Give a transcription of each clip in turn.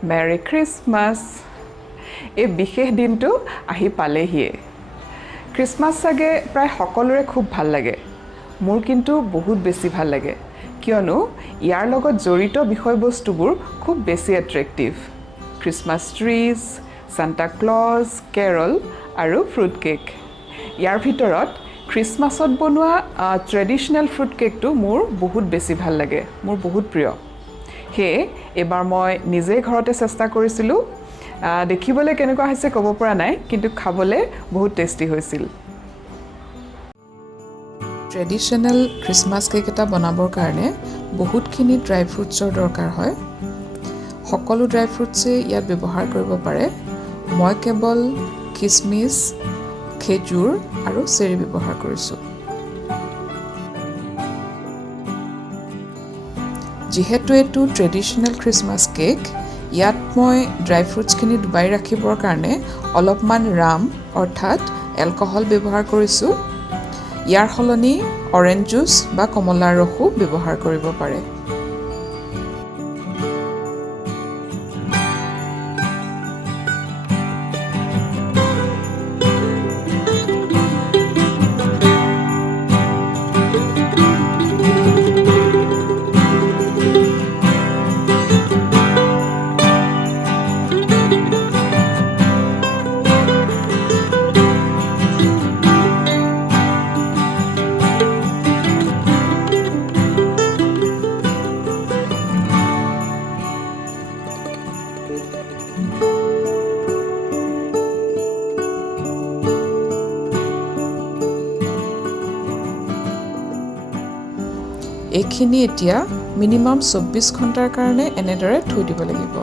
Marie Christmas এই বিশেষ দিনটো আহি পালেহিয়ে ক্ৰিছমাছ চাগে প্ৰায় সকলোৰে খুব ভাল লাগে মোৰ কিন্তু বহুত বেছি ভাল লাগে কিয়নো ইয়াৰ লগত জড়িত বিষয়বস্তুবোৰ খুব বেছি attractive Christmas trees Santa Claus কেৰল আৰু ফ্ৰুট কেক ইয়াৰ ভিতৰত ক্ৰিছমাছত বনোৱা ট্ৰেডিশ্যনেল ফ্ৰুট কেকটো মোৰ বহুত বেছি ভাল লাগে মোৰ বহুত প্ৰিয় সেয়ে এবাৰ মই নিজে ঘৰতে চেষ্টা কৰিছিলোঁ দেখিবলৈ কেনেকুৱা হৈছে ক'ব পৰা নাই কিন্তু খাবলৈ বহুত টেষ্টি হৈছিল ট্ৰেডিশ্যনেল ক্ৰিছমাছ কেক এটা বনাবৰ কাৰণে বহুতখিনি ড্ৰাই ফ্ৰুটছৰ দৰকাৰ হয় সকলো ড্ৰাই ফ্ৰুটছে ইয়াত ব্যৱহাৰ কৰিব পাৰে মই কেৱল কিচমিচ খেজুৰ আৰু চেৰি ব্যৱহাৰ কৰিছোঁ যিহেতু এইটো ট্ৰেডিশ্যনেল ক্ৰিছমাছ কেক ইয়াত মই ড্ৰাই ফ্ৰুটছখিনি ডুবাই ৰাখিবৰ কাৰণে অলপমান ৰাম অৰ্থাৎ এলকহল ব্যৱহাৰ কৰিছোঁ ইয়াৰ সলনি অৰেঞ্জ জুচ বা কমলাৰ ৰসো ব্যৱহাৰ কৰিব পাৰে এইখিনি এতিয়া মিনিমাম 24 ঘণ্টাৰ কাৰণে এনেদৰে থৈ দিব লাগিব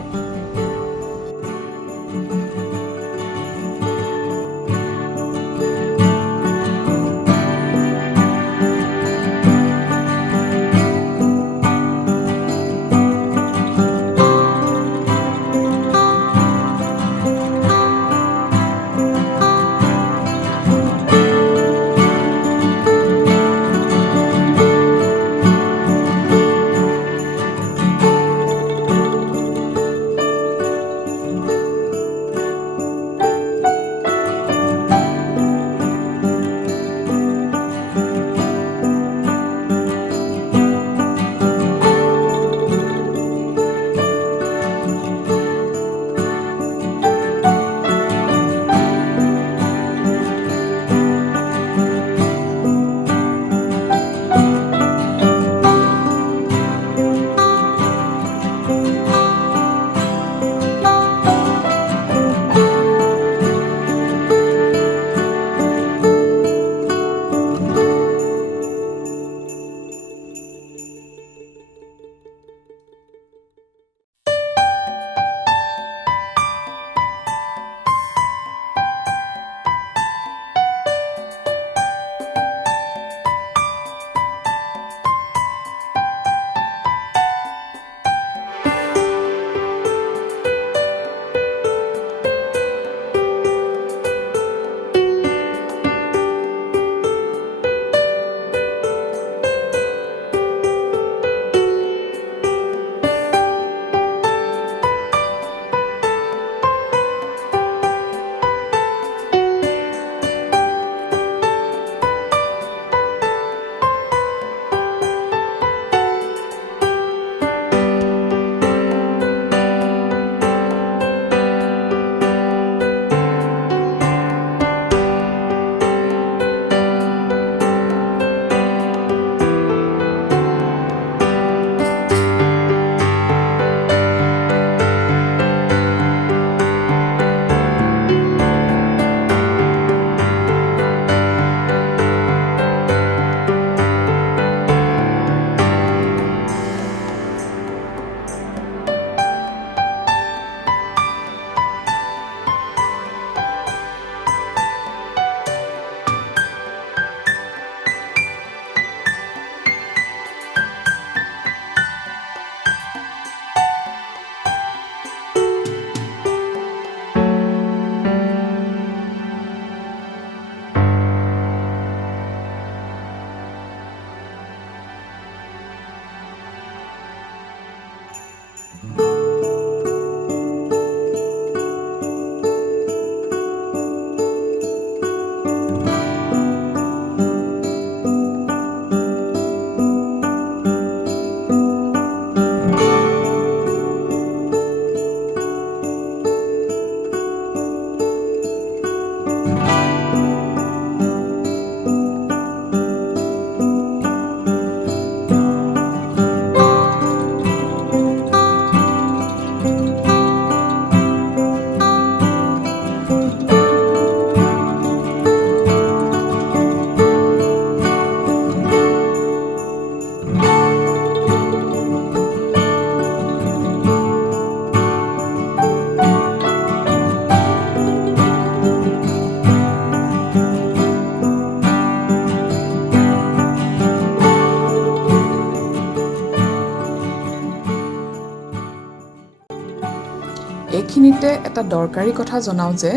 এইখিনিতে এটা দৰকাৰী কথা জনাওঁ যে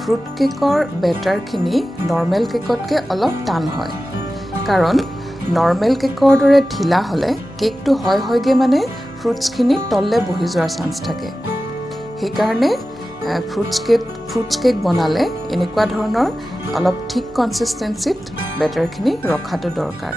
ফ্ৰুট কেকৰ বেটাৰখিনি নৰ্মেল কেকতকৈ অলপ টান হয়, কাৰণ নৰ্মেল কেকৰ দৰে ঢিলা হ'লে কেকটো হয়গৈ মানে ফ্ৰুটছখিনি তললৈ বহি যোৱাৰ চান্স থাকে। সেইকাৰণে ফ্ৰুটছ কেক বনালে এনেকুৱা ধৰণৰ অলপ ঠিক কনচিষ্টেঞ্চিত বেটাৰখিনি ৰখাটো দৰকাৰ।